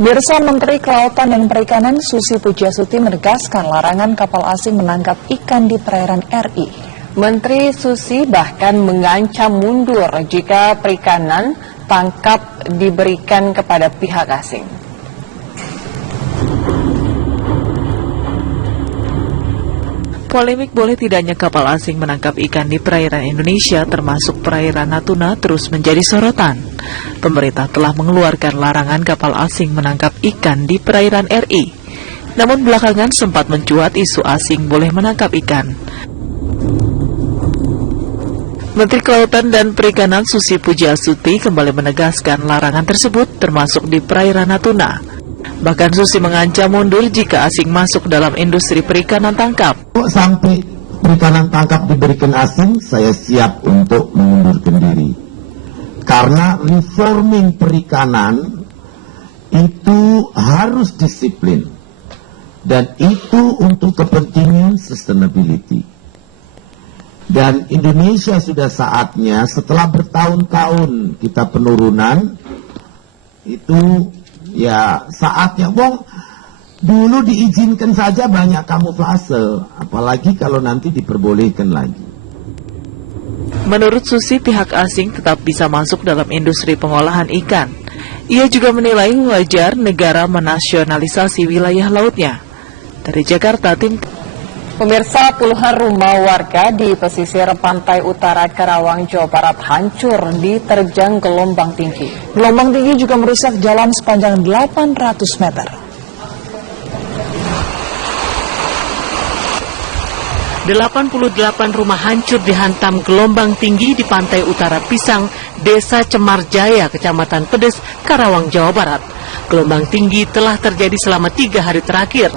Pemirsa, Menteri Kelautan dan Perikanan Susi Pujiastuti menegaskan larangan kapal asing menangkap ikan di perairan RI. Menteri Susi bahkan mengancam mundur jika perikanan tangkap diberikan kepada pihak asing. Polemik boleh tidaknya kapal asing menangkap ikan di perairan Indonesia termasuk perairan Natuna terus menjadi sorotan. Pemerintah telah mengeluarkan larangan kapal asing menangkap ikan di perairan RI. Namun belakangan sempat mencuat isu asing boleh menangkap ikan. Menteri Kelautan dan Perikanan Susi Pujiastuti kembali menegaskan larangan tersebut termasuk di perairan Natuna. Bahkan Susi mengancam mundur jika asing masuk dalam industri perikanan tangkap. Sampai perikanan tangkap diberikan asing, saya siap untuk mengundurkan diri. Karena reforming perikanan itu harus disiplin. Dan itu untuk kepentingan sustainability. Dan Indonesia sudah saatnya setelah bertahun-tahun kita penurunan, itu ya saatnya. Dulu diizinkan saja banyak kamuflase, apalagi kalau nanti diperbolehkan lagi. Menurut Susi, pihak asing tetap bisa masuk dalam industri pengolahan ikan. Ia juga menilai wajar negara menasionalisasi wilayah lautnya. Dari Jakarta, tim. Pemirsa, puluhan rumah warga di pesisir pantai utara Karawang, Jawa Barat hancur diterjang gelombang tinggi. Gelombang tinggi juga merusak jalan sepanjang 800 meter. 88 rumah hancur dihantam gelombang tinggi di pantai utara Pisang, Desa Cemarjaya, Kecamatan Pedes, Karawang, Jawa Barat. Gelombang tinggi telah terjadi selama 3 hari terakhir.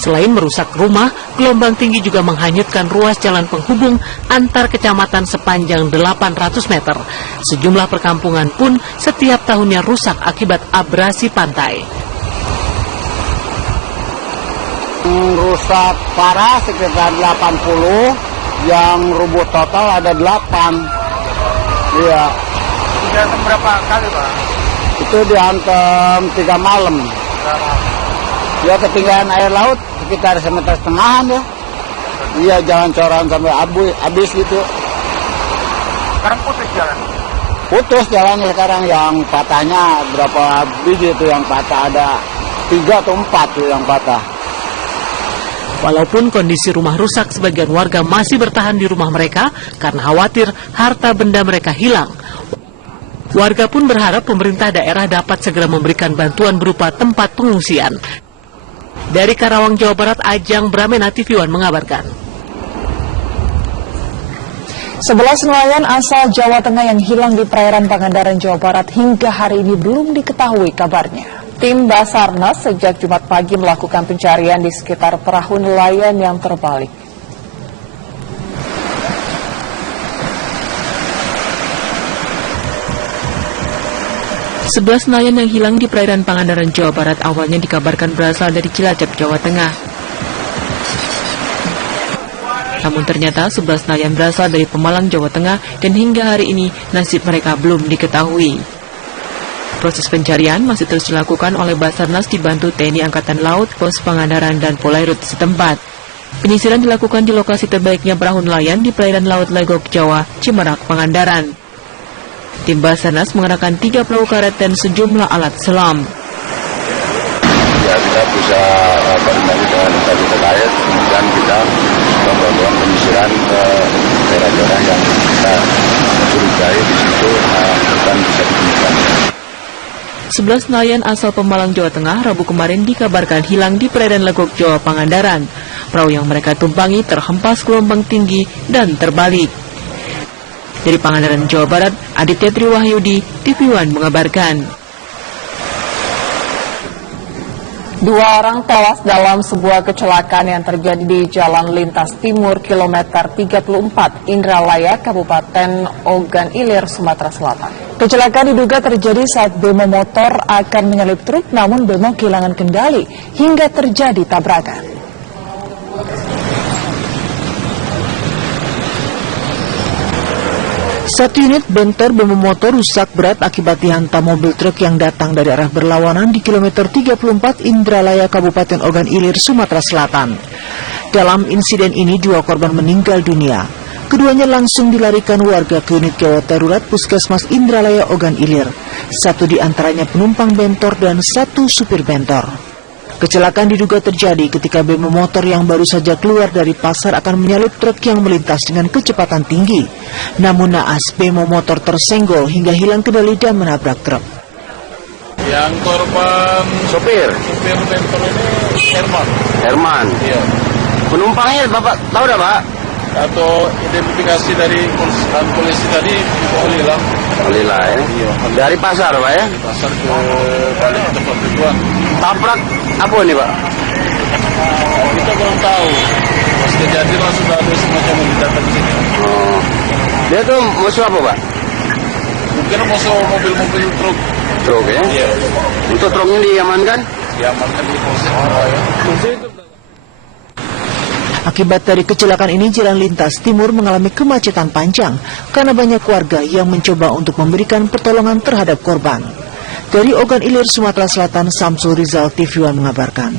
Selain merusak rumah, gelombang tinggi juga menghanyutkan ruas jalan penghubung antar kecamatan sepanjang 800 meter. Sejumlah perkampungan pun setiap tahunnya rusak akibat abrasi pantai. Rusak parah sekitar 80, yang rubuh total ada 8. Iya. Dihantam berapa kali, Pak? Itu dihantam 3 malam. Ya, ketinggian air laut sekitar 1,5 meter ya. Iya, jalan coran sampai habis gitu. Sekarang putus jalan? Putus jalannya sekarang, yang patahnya berapa biji itu yang patah, ada 3 atau 4 tuh yang patah. Walaupun kondisi rumah rusak, sebagian warga masih bertahan di rumah mereka karena khawatir harta benda mereka hilang. Warga pun berharap pemerintah daerah dapat segera memberikan bantuan berupa tempat pengungsian. Dari Karawang, Jawa Barat, Ajang Bramena TV One mengabarkan. 11 nelayan asal Jawa Tengah yang hilang di perairan Pangandaran, Jawa Barat hingga hari ini belum diketahui kabarnya. Tim Basarnas sejak Jumat pagi melakukan pencarian di sekitar perahu nelayan yang terbalik. Sebelas nelayan yang hilang di perairan Pangandaran, Jawa Barat awalnya dikabarkan berasal dari Cilacap, Jawa Tengah. Namun ternyata 11 nelayan berasal dari Pemalang, Jawa Tengah, dan hingga hari ini nasib mereka belum diketahui. Proses pencarian masih terus dilakukan oleh Basarnas dibantu TNI Angkatan Laut, Pos Pangandaran, dan Polairut setempat. Penyisiran dilakukan di lokasi terbaiknya perahu nelayan di perairan Laut Legok, Jawa, Cimerak, Pangandaran. Tim Basarnas mengerahkan 3 perahu karet dan sejumlah alat selam. Ya, kita bisa koordinasi dengan instansi terkait, kemudian kita melakukan penyisiran ke daerah-daerah yang kita curigai di situ akan bisa ditemukan. 11 nelayan asal Pemalang, Jawa Tengah, Rabu kemarin dikabarkan hilang di perairan Legok, Jawa, Pangandaran. Perahu yang mereka tumpangi terhempas gelombang tinggi dan terbalik. Dari Pangandaran, Jawa Barat, Aditya Triwahyudi, TV One mengabarkan. 2 orang tewas dalam sebuah kecelakaan yang terjadi di Jalan Lintas Timur kilometer 34 Indralaya, Kabupaten Ogan Ilir, Sumatera Selatan. Kecelakaan diduga terjadi saat bemo motor akan menyalip truk, namun bemo kehilangan kendali hingga terjadi tabrakan. Satu unit bentor bemo motor rusak berat akibat dihantam mobil truk yang datang dari arah berlawanan di kilometer 34 Indralaya, Kabupaten Ogan Ilir, Sumatera Selatan. Dalam insiden ini 2 korban meninggal dunia. Keduanya langsung dilarikan warga ke unit gawat darurat Puskesmas Indralaya Ogan Ilir. 1 di antaranya penumpang bentor dan 1 supir bentor. Kecelakaan diduga terjadi ketika bemo motor yang baru saja keluar dari pasar akan menyalip truk yang melintas dengan kecepatan tinggi. Namun naas bemo motor tersenggol hingga hilang kendali dan menabrak truk. Yang korban supir bentor ini Herman. Iya. Penumpangnya Bapak tahu dah Pak? Atau identifikasi dari polisi tadi hilang. Hilang ya? Iya. Dari pasar Pak ya? Pasar ke balik ke tempat tujuan. Tabrak apa ini Pak? Kita kurang tahu. Pas kejadian langsung ada semacam yang datang ke sini. Oh. Dia tuh musuh apa Pak? Mungkin musuh mobil-mobil truk. Truk ya? Iya. Untuk truknya diamankan? Diamankan di polsek. Akibat dari kecelakaan ini, jalan lintas timur mengalami kemacetan panjang karena banyak warga yang mencoba untuk memberikan pertolongan terhadap korban. Dari Ogan Ilir, Sumatera Selatan, Samsul Rizal, TV One mengabarkan.